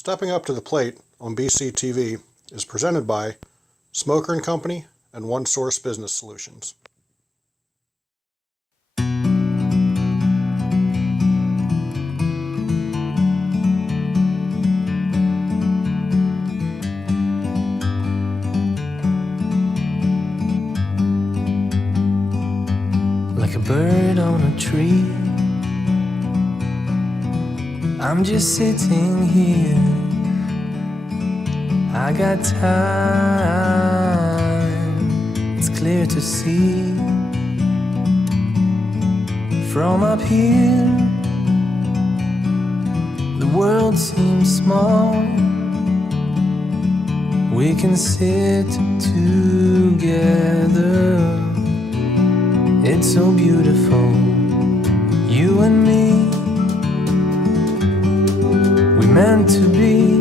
Stepping Up to the Plate on BCTV is presented by Smoker & Company and One Source Business Solutions. Like a bird on a tree, I'm just sitting here. I got time, it's clear to see. From up here, the world seems small. We can sit together. It's so beautiful, you and me. We meant to be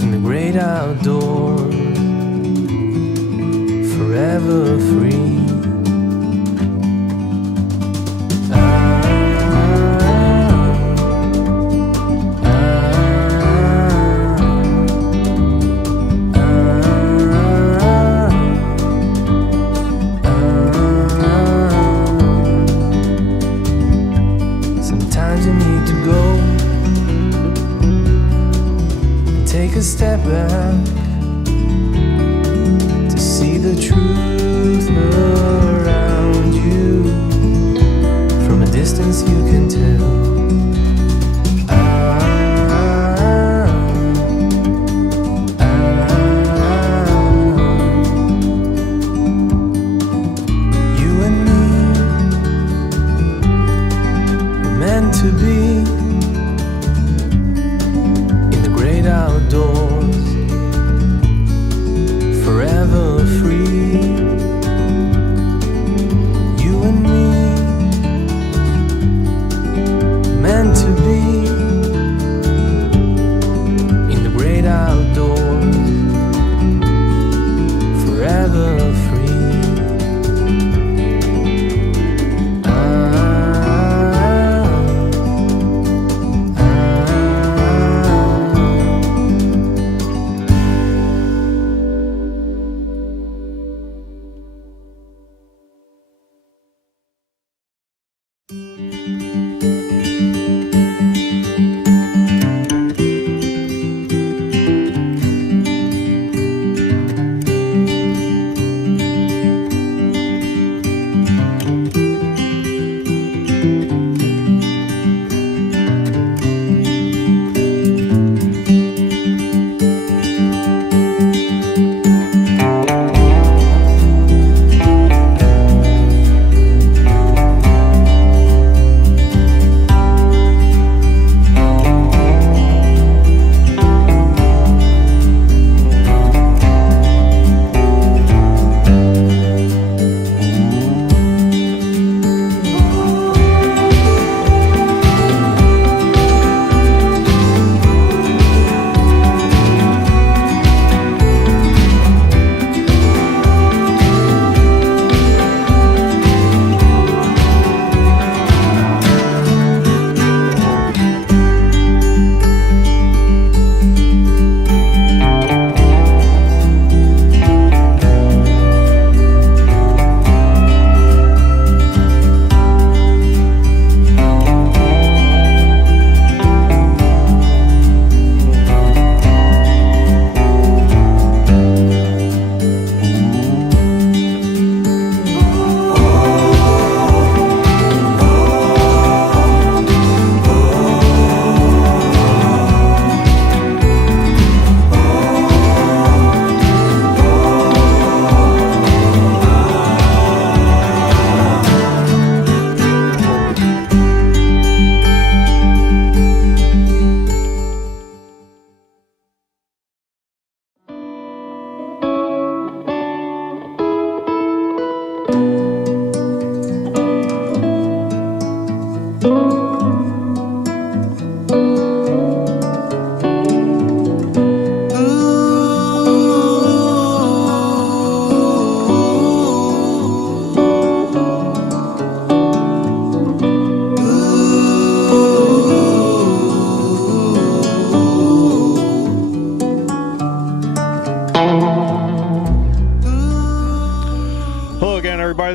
in the great outdoors, forever free. Sometimes you need to go and take a step back to see the truth around you. From a distance you can tell. You and me, meant to be in the great outdoors, forever free. You and me,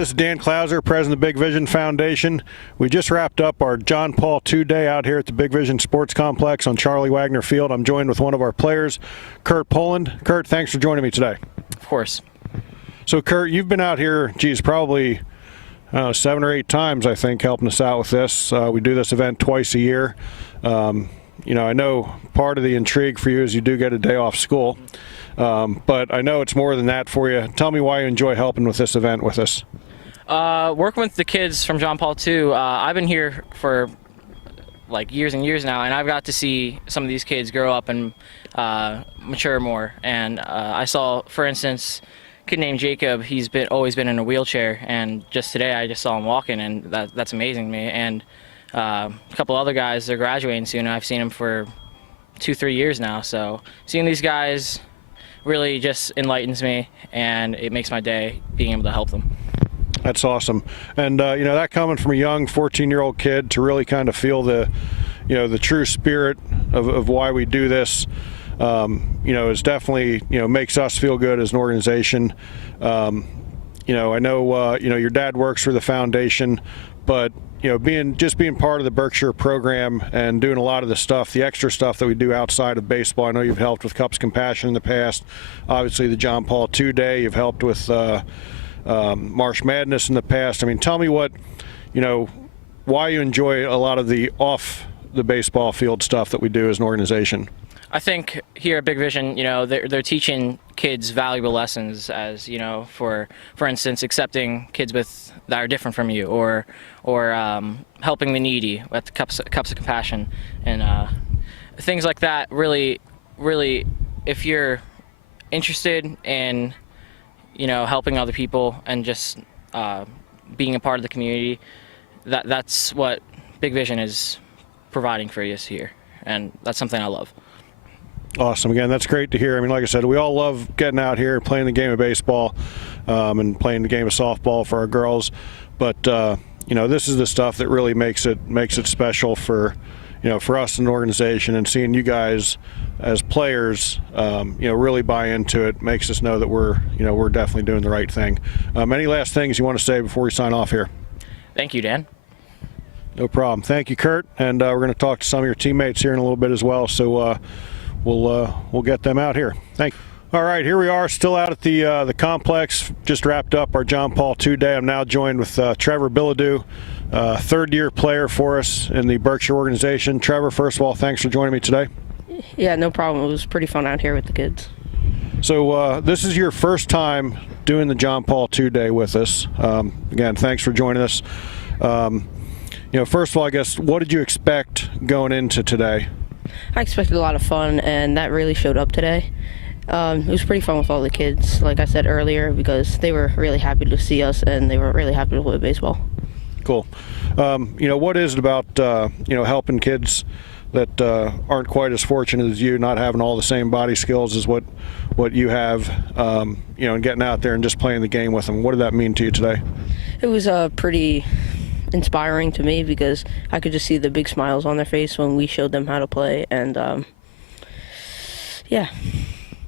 this is Dan Klauser, president of the Big Vision Foundation. We just wrapped up our John Paul II Day out here at the Big Vision Sports Complex on Charlie Wagner Field. I'm joined with one of our players, Kurt Poland. Kurt, thanks for joining me today. Of course. So, Kurt, you've been out here, geez, probably 7 or 8 times, I think, helping us out with this. We do this event twice a year. You know, I know part of the intrigue for you is you do get a day off school, but I know it's more than that for you. Tell me why you enjoy helping with this event with us. Working with the kids from John Paul II, I've been here for like years and years now, and I've got to see some of these kids grow up and mature more. And I saw, for instance, a kid named Jacob. He's always been in a wheelchair, and just today I just saw him walking, and that's amazing to me. And a couple other guys, they're graduating soon, and I've seen them for 2-3 years now. So seeing these guys really just enlightens me, and it makes my day being able to help them. That's awesome. And you know, that coming from a young 14-year-old kid to really kind of feel the, you know, the true spirit of why we do this, you know, is definitely, you know, makes us feel good as an organization. You know, I know, you know, your dad works for the foundation, but you know, being part of the Berkshire program and doing a lot of the stuff, the extra stuff that we do outside of baseball. I know you've helped with Cups Compassion in the past. Obviously, the John Paul II Day. You've helped with March Madness in the past. I mean, tell me what, you know, why you enjoy a lot of the off the baseball field stuff that we do as an organization. I think here at Big Vision, you know, they're teaching kids valuable lessons, as you know, for instance, accepting kids that are different from you, or helping the needy at the cups of compassion, and things like that. Really, if you're interested in, you know, helping other people and just being a part of the community, that's what Big Vision is providing for us here, and that's something I love. Awesome. Again, that's great to hear. I mean, like I said, we all love getting out here and playing the game of baseball and playing the game of softball for our girls. But, you know, this is the stuff that really makes it special for, you know, for us as an organization, and seeing you guys as players, you know, really buy into it makes us know that we're definitely doing the right thing. Any last things you want to say before we sign off here? Thank you, Dan. No problem. Thank you, Kurt. And we're going to talk to some of your teammates here in a little bit as well. So, we'll get them out here. Thank you. All right, here we are, still out at the complex. Just wrapped up our John Paul II Day. I'm now joined with Trevor Bilodeau, third-year player for us in the Berkshire organization. Trevor, first of all, thanks for joining me today. Yeah, no problem. It was pretty fun out here with the kids. So this is your first time doing the John Paul II Day with us. Again, thanks for joining us. You know, first of all, I guess, what did you expect going into today? I expected a lot of fun, and that really showed up today. It was pretty fun with all the kids, like I said earlier, because they were really happy to see us, and they were really happy to play baseball. Cool. You know, what is it about, you know, helping kids that aren't quite as fortunate as you, not having all the same body skills as what you have, you know, and getting out there and just playing the game with them? What did that mean to you today? It was pretty inspiring to me, because I could just see the big smiles on their face when we showed them how to play, and yeah.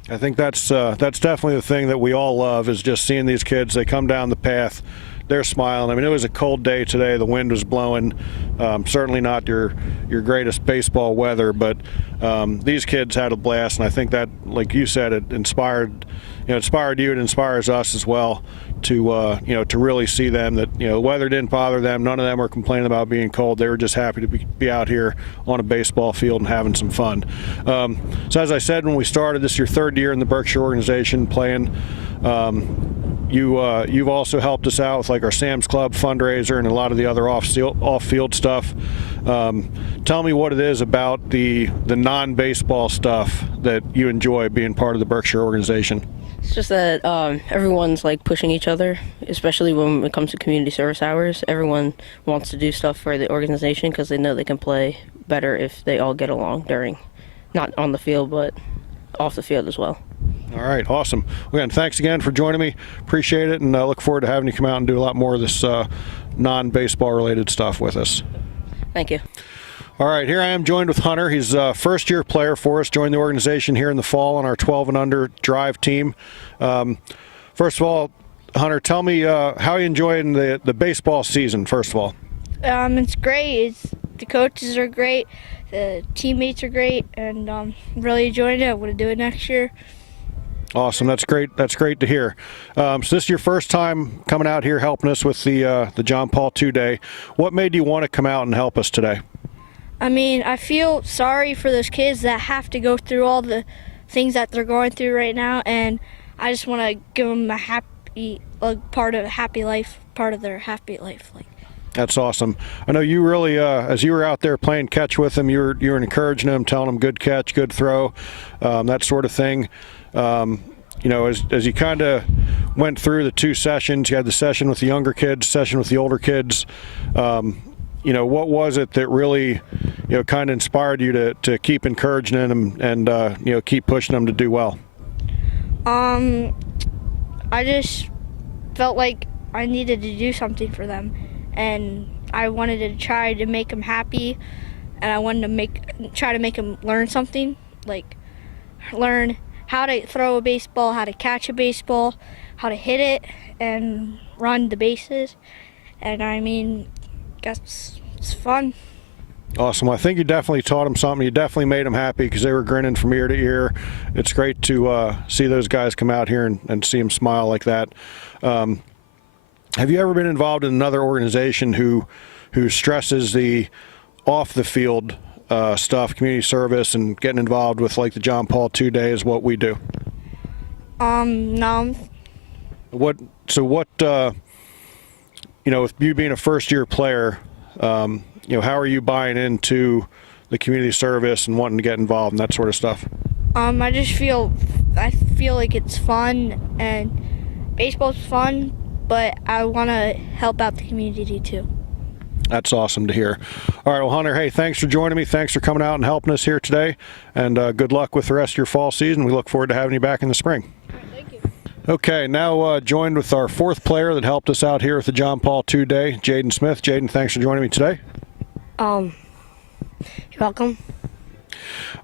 I think that's definitely the thing that we all love, is just seeing these kids. They come down the path, they're smiling. I mean, it was a cold day today. The wind was blowing. Certainly not your greatest baseball weather, but these kids had a blast, and I think that, like you said, it inspired you. It inspires us as well to you know, to really see them, that, you know, the weather didn't bother them. None of them were complaining about being cold. They were just happy to be out here on a baseball field and having some fun. So as I said when we started, this is your third year in the Berkshire organization playing. You've also helped us out with like our Sam's Club fundraiser and a lot of the other off-field stuff. Tell me what it is about the non-baseball stuff that you enjoy being part of the Berkshire organization. It's just that everyone's like pushing each other, especially when it comes to community service hours. Everyone wants to do stuff for the organization because they know they can play better if they all get along during, not on the field, but off the field as well. All right, awesome. Again, thanks again for joining me. Appreciate it, and look forward to having you come out and do a lot more of this non-baseball related stuff with us. Thank you. All right, here I am joined with Hunter. He's a first-year player for us, joined the organization here in the fall on our 12 and under drive team. First of all, Hunter, tell me how you enjoying the baseball season, first of all. It's great. The coaches are great. The teammates are great, and really enjoying it. I want to do it next year. Awesome. That's great. That's great to hear. So this is your first time coming out here helping us with the John Paul II Day. What made you want to come out and help us today? I mean, I feel sorry for those kids that have to go through all the things that they're going through right now, and I just want to give them a happy, part of a happy life, part of their happy life. That's awesome. I know you really, as you were out there playing catch with them, you were encouraging them, telling them good catch, good throw, that sort of thing. You know, as you kind of went through the two sessions, you had the session with the younger kids, session with the older kids. You know, what was it that really, you know, kind of inspired you to keep encouraging them and you know, keep pushing them to do well? I just felt like I needed to do something for them, and I wanted to try to make them happy, and I wanted to try to make them learn something, like learn how to throw a baseball, how to catch a baseball, how to hit it, and run the bases. And I mean, guess it's fun. Awesome. Well, I think you definitely taught them something. You definitely made them happy because they were grinning from ear to ear. It's great to see those guys come out here and see them smile like that. Have you ever been involved in another organization who stresses the off the field stuff, community service, and getting involved with like the John Paul II Day is what we do? No. What you know, with you being a first-year player, you know, how are you buying into the community service and wanting to get involved and that sort of stuff? I just feel like it's fun, and baseball's fun, but I want to help out the community too. That's awesome to hear. All right, well, Hunter, hey, thanks for joining me. Thanks for coming out and helping us here today, and good luck with the rest of your fall season. We look forward to having you back in the spring. All right, thank you. Okay, now joined with our fourth player that helped us out here with the John Paul II Day, Jaden Smith. Jaden, thanks for joining me today. You're welcome.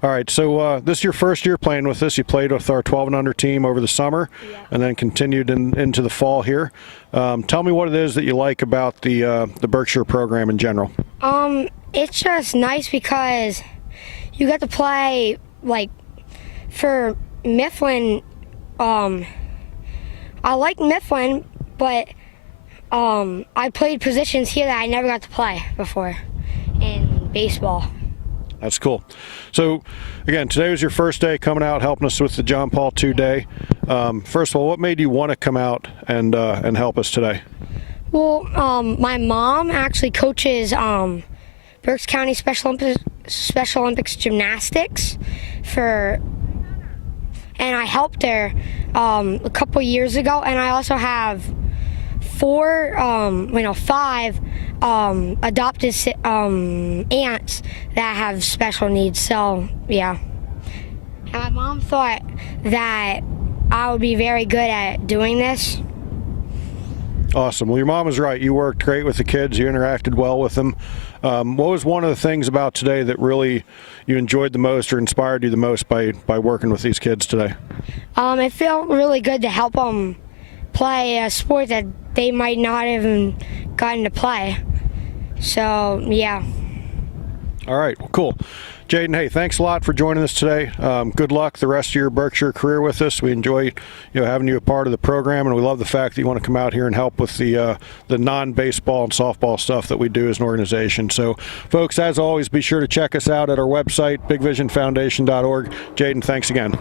All right, so this is your first year playing with us. You played with our 12 and under team over the summer, and then continued into the fall here. Tell me what it is that you like about the Berkshire program in general. It's just nice because you get to play, like, for Mifflin. I like Mifflin, but I played positions here that I never got to play before in baseball. That's cool. So, again, today was your first day coming out helping us with the John Paul II Day. First of all, what made you want to come out and help us today? Well, my mom actually coaches Berks County Special Olympics gymnastics and I helped her a couple years ago, and I also have five adopted aunts that have special needs. So yeah, and my mom thought that I would be very good at doing this. Awesome. Well, your mom was right. You worked great with the kids. You interacted well with them. What was one of the things about today that really you enjoyed the most or inspired you the most by working with these kids today? It felt really good to help them play a sport that they might not have gotten to play. So, yeah. All right. Well, cool. Jaden, hey, thanks a lot for joining us today. Good luck the rest of your Berkshire career with us. We enjoy having you a part of the program, and we love the fact that you want to come out here and help with the non-baseball and softball stuff that we do as an organization. So, folks, as always, be sure to check us out at our website, bigvisionfoundation.org. Jaden, thanks again.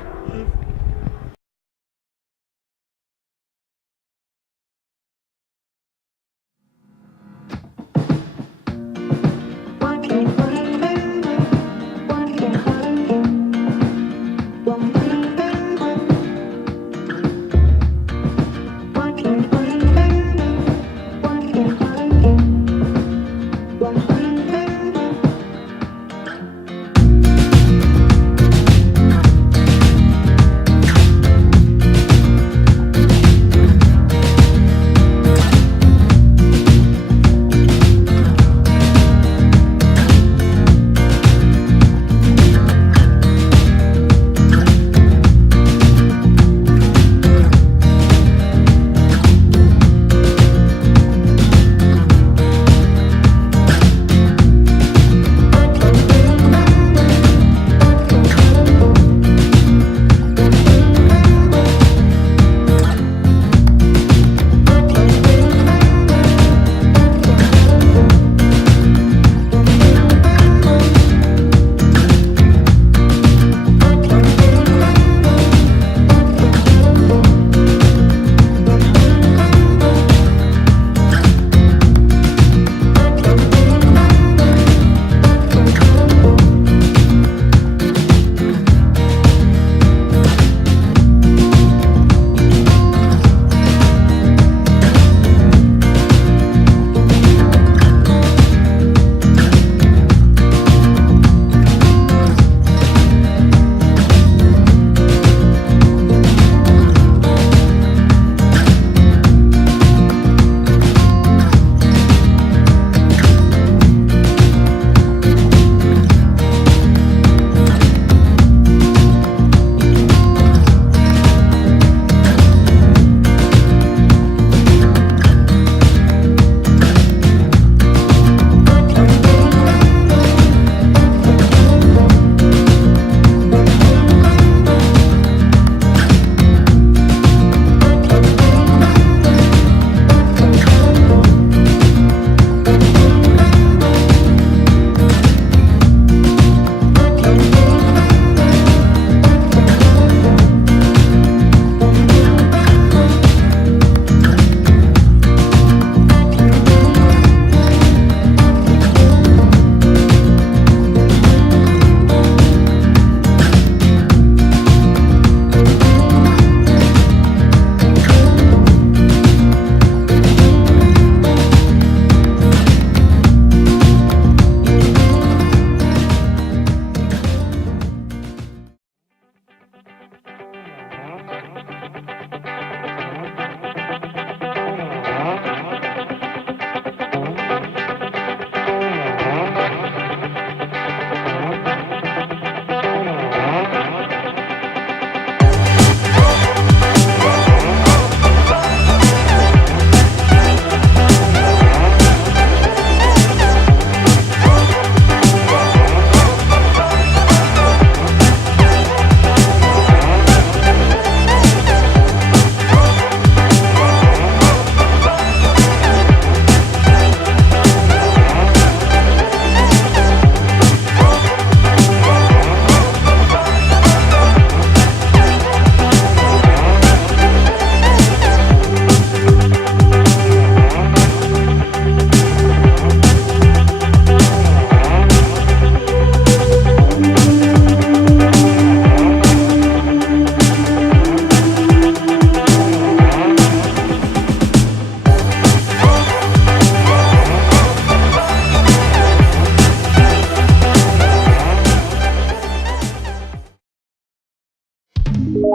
Hi,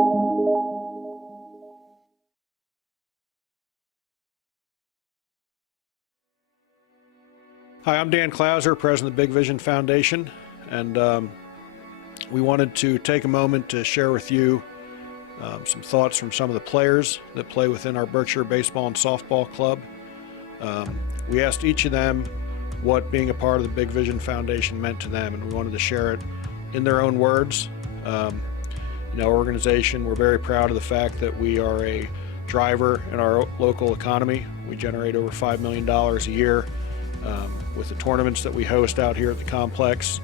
I'm Dan Klauser, president of the Big Vision Foundation, and we wanted to take a moment to share with you some thoughts from some of the players that play within our Berkshire Baseball and Softball Club. We asked each of them what being a part of the Big Vision Foundation meant to them, and we wanted to share it in their own words. In our organization, we're very proud of the fact that we are a driver in our local economy. We generate over $5 million a year with the tournaments that we host out here at the complex.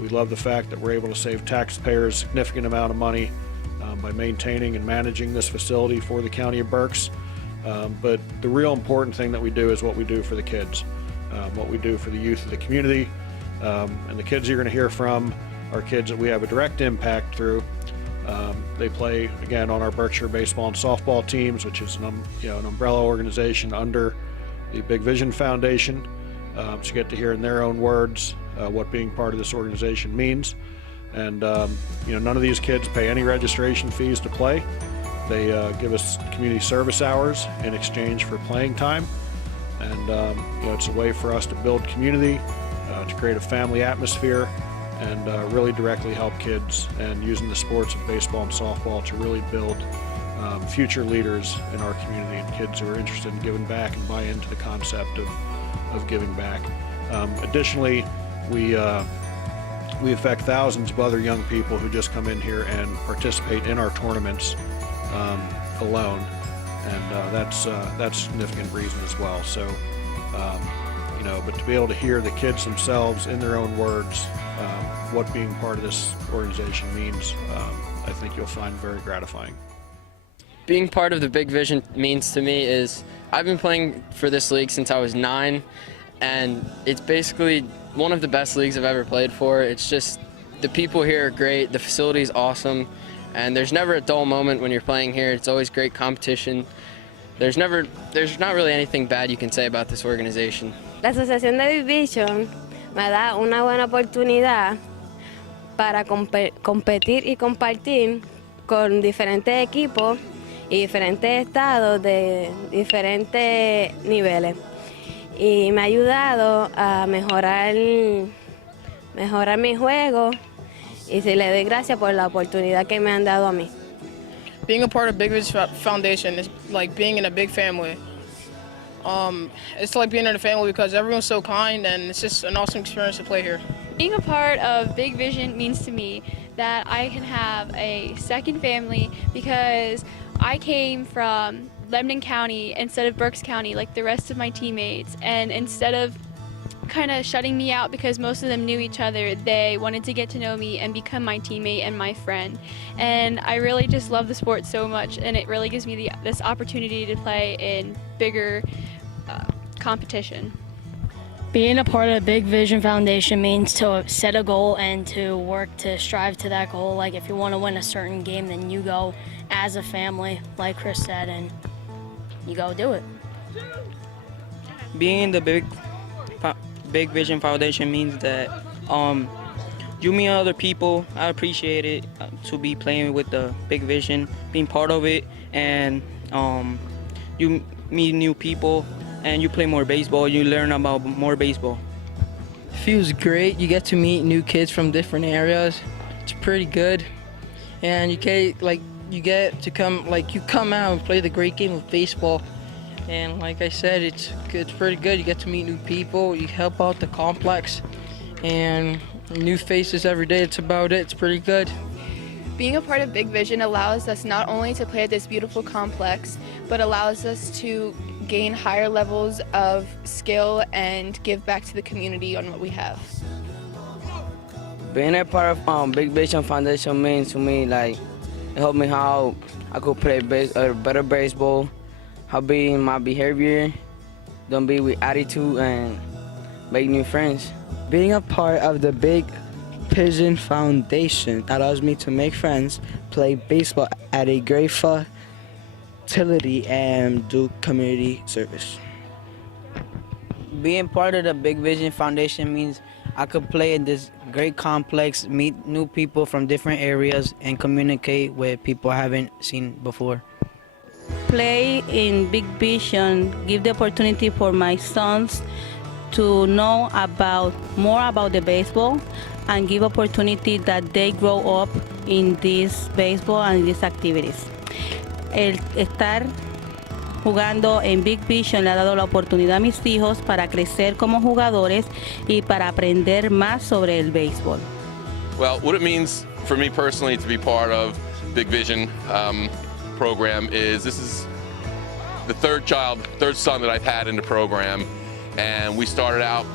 We love the fact that we're able to save taxpayers a significant amount of money by maintaining and managing this facility for the County of Berks. But the real important thing that we do is what we do for the kids, what we do for the youth of the community. And the kids you're going to hear from are kids that we have a direct impact through. They play, again, on our Berkshire Baseball and Softball teams, which is an umbrella organization under the Big Vision Foundation. So you get to hear in their own words what being part of this organization means. And none of these kids pay any registration fees to play. They give us community service hours in exchange for playing time. And it's a way for us to build community, to create a family atmosphere, and really directly help kids, and using the sports of baseball and softball to really build future leaders in our community and kids who are interested in giving back and buy into the concept of giving back. Additionally, we affect thousands of other young people who just come in here and participate in our tournaments alone, and that's a significant reason as well. So, but to be able to hear the kids themselves in their own words what being part of this organization means, I think you'll find very gratifying. Being part of the Big Vision means to me is I've been playing for this league since I was 9, and it's basically one of the best leagues I've ever played for. It's just the people here are great, the facility is awesome, and there's never a dull moment when you're playing here. It's always great competition. There's not really anything bad you can say about this organization. La Asociación de Big Vision me da una buena oportunidad para competir y compartir con diferentes equipos y diferentes estados de diferentes niveles. Y me ha ayudado a mejorar mi juego, y se le doy gracias por la oportunidad que me han dado a mí. Being a part of Big Vision Foundation is like being in a big family. It's like being in a family because everyone's so kind, and it's just an awesome experience to play here. Being a part of Big Vision means to me that I can have a second family, because I came from Lebanon County instead of Berks County like the rest of my teammates, and instead of kind of shutting me out because most of them knew each other, they wanted to get to know me and become my teammate and my friend. And I really just love the sport so much, and it really gives me this opportunity to play in bigger competition. Being a part of the Big Vision Foundation means to set a goal and to work to strive to that goal. Like if you want to win a certain game, then you go as a family, like Chris said, and you go do it. Being in the Big Vision Foundation means that you meet other people. I appreciate it to be playing with the Big Vision, being part of it, and you meet new people and you play more baseball, you learn about more baseball. It feels great. You get to meet new kids from different areas. It's pretty good. And you get to come out and play the great game of baseball. And like I said, it's pretty good. You get to meet new people, you help out the complex, and new faces every day. It's about it. It's pretty good. Being a part of Big Vision allows us not only to play at this beautiful complex, but allows us to gain higher levels of skill and give back to the community on what we have. Being a part of Big Vision Foundation means to me, like, it helped me how I could play better baseball, how be in my behavior, don't be with attitude, and make new friends. Being a part of the Big Vision Foundation allows me to make friends, play baseball at a great facility, and do community service. Being part of the Big Vision Foundation means I could play in this great complex, meet new people from different areas, and communicate with people I haven't seen before. Play in Big Vision give the opportunity for my sons to know more about the baseball and give opportunity that they grow up in this baseball and these activities. El estar jugando en Big Vision le ha dado la oportunidad a mis hijos para crecer como jugadores y para aprender más sobre el béisbol. Well, what it means for me personally to be part of Big Vision program is this is the third son that I've had in the program, and we started out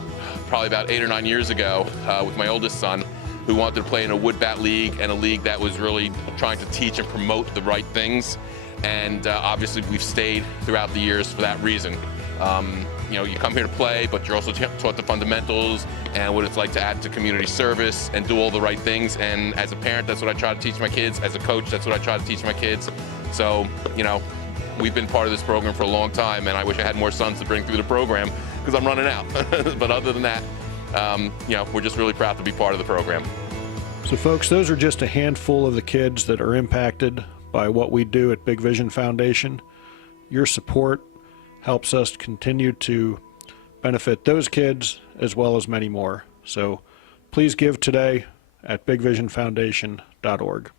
probably about 8 or 9 years ago with my oldest son, who wanted to play in a wood bat league, and a league that was really trying to teach and promote the right things. And obviously we've stayed throughout the years for that reason. You know, you come here to play, but you're also taught the fundamentals and what it's like to add to community service and do all the right things. And as a parent, that's what I try to teach my kids. As a coach, that's what I try to teach my kids. So, you know, we've been part of this program for a long time, and I wish I had more sons to bring through the program because I'm running out. But other than that, you know, we're just really proud to be part of the program. So folks, those are just a handful of the kids that are impacted by what we do at Big Vision Foundation. Your support helps us continue to benefit those kids as well as many more. So please give today at bigvisionfoundation.org.